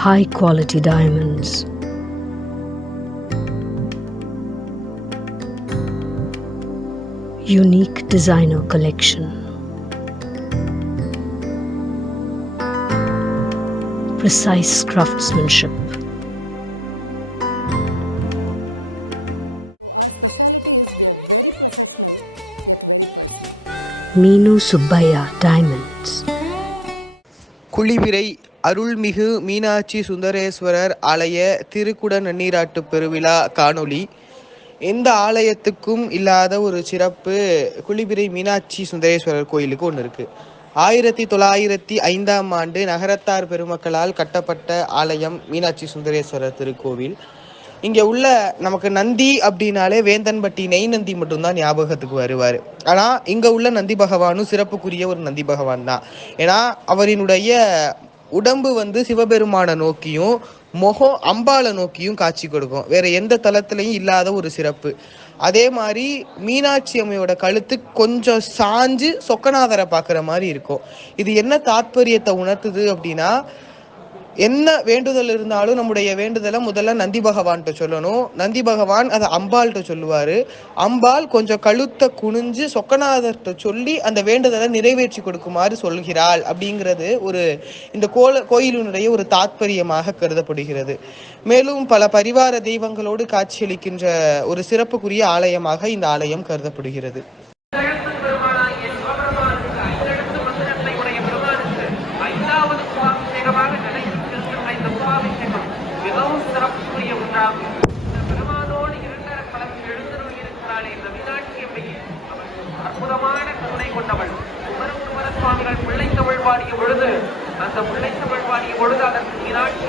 high quality diamonds. Unique designer collection. Precise craftsmanship. Meenu Subbaya Diamonds. குளிவிரை அருள்மிகு மீனாட்சி சுந்தரேஸ்வரர் ஆலய திருக்குட நன்னீராட்டு பெருவிழா காணொளி. எந்த ஆலயத்துக்கும் இல்லாத ஒரு சிறப்பு குளிபிரை மீனாட்சி சுந்தரேஸ்வரர் கோயிலுக்கு ஒன்று இருக்குது ஆயிரத்தி தொள்ளாயிரத்தி ஐந்தாம் ஆண்டு நகரத்தார் பெருமக்களால் கட்டப்பட்ட ஆலயம் மீனாட்சி சுந்தரேஸ்வரர் திருக்கோவில். இங்கே உள்ள நமக்கு நந்தி அப்படின்னாலே வேந்தன்பட்டி நெய் நந்தி மட்டும்தான் ஞாபகத்துக்கு வருவார். ஆனால் இங்கே உள்ள நந்தி பகவானும் சிறப்புக்குரிய ஒரு நந்தி பகவான் தான். ஏன்னா அவரினுடைய உடம்பு வந்து சிவபெருமானை நோக்கியும் முகம் அம்பாளை நோக்கியும் காட்சி கொடுக்கும். வேற எந்த தளத்துலையும் இல்லாத ஒரு சிறப்பு. அதே மாதிரி மீனாட்சி அம்மையோட கழுத்து கொஞ்சம் சாஞ்சு சொக்கநாதரை பார்க்குற மாதிரி இருக்கும். இது என்ன தாத்பரியத்தை உணர்த்துது அப்படின்னா என்ன வேண்டுதல் இருந்தாலும் நம்முடைய வேண்டுதலை முதல்ல நந்தி பகவான்கிட்ட சொல்லணும். நந்தி பகவான் அதை அம்பாள்கிட்ட சொல்லுவார். அம்பாள் கொஞ்சம் கழுத்தை குனிஞ்சு சொக்கநாதர்கிட்ட சொல்லி அந்த வேண்டுதலை நிறைவேற்றி கொடுக்குமாறு சொல்கிறாள் அப்படிங்கிறது ஒரு இந்த கோல கோயிலினுடைய ஒரு தாத்பரியமாக கருதப்படுகிறது. மேலும் பல பரிவார தெய்வங்களோடு காட்சியளிக்கின்ற ஒரு சிறப்புக்குரிய ஆலயமாக இந்த ஆலயம் கருதப்படுகிறது. கொண்டவள். குமரன் சுவாமிகள் பிள்ளை தமிழ் பாடிய பொழுது அந்த பிள்ளை தமிழ் பாடிய பொழுது அதற்கு மீனாட்சி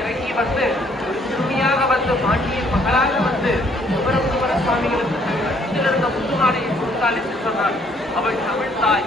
இறங்கி வந்து ஒரு சிறுமியாக வந்து பாண்டியின் மகளாக வந்து குமரன் சுவாமிகளுக்கு தன் இருந்த முத்துநாளையை கொடுத்தாள் என்று சொன்னாள். அவள் தமிழ் தாய்.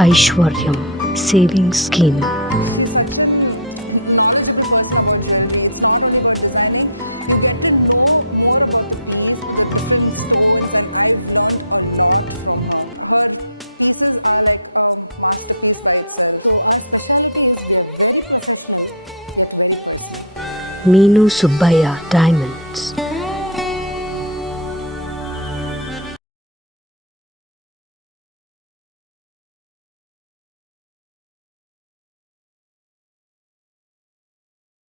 ఐశ్వర్యం సేవింగ్ స్కీమ్. మీను సుబ్బయ్య డైమండ్.